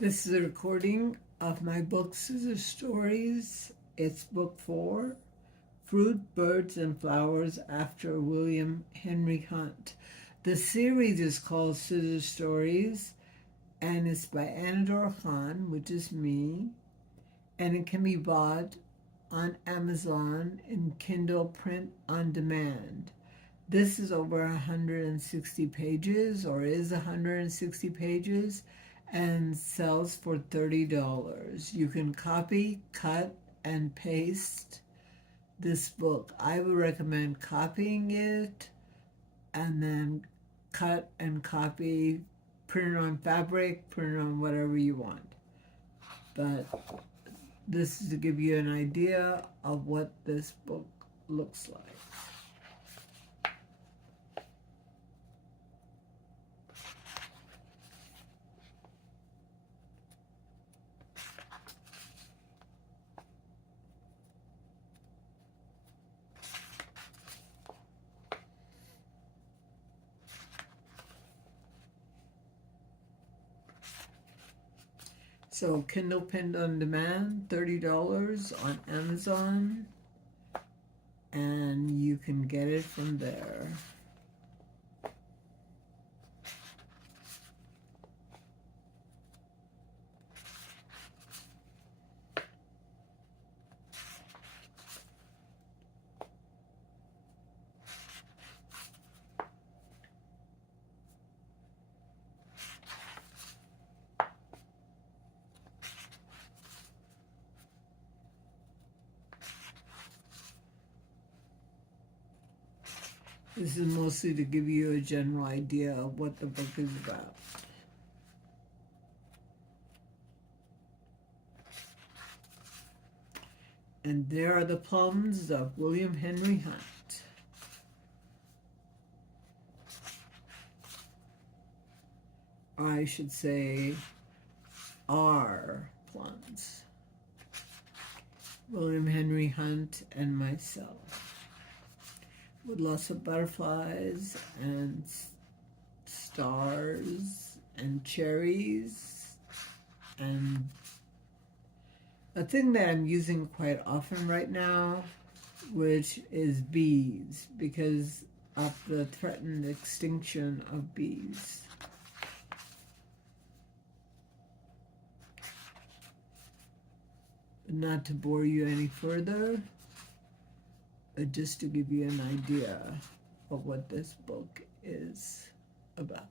This is a recording of my book, Scissor Stories. It's book 4, Fruit, Birds, and Flowers, after William Henry Hunt. The series is called Scissor Stories, and it's by Annadora-arts, which is me, and it can be bought on Amazon in Kindle print on demand. This is over 160 pages, or is 160 pages, and sells for $30. You can copy, cut, and paste this book. I would recommend copying it and then cut and copy, print it on fabric, print it on whatever you want. But this is to give you an idea of what this book looks like. So Kindle print on demand, $30 on Amazon, and you can get it from there. This is mostly to give you a general idea of what the book is about. And there are the poems of William Henry Hunt. Or I should say, our plums. William Henry Hunt and myself. With lots of butterflies and stars and cherries and a thing that I'm using quite often right now, which is bees, because of the threatened extinction of bees. Not to bore you any further, just to give you an idea of what this book is about.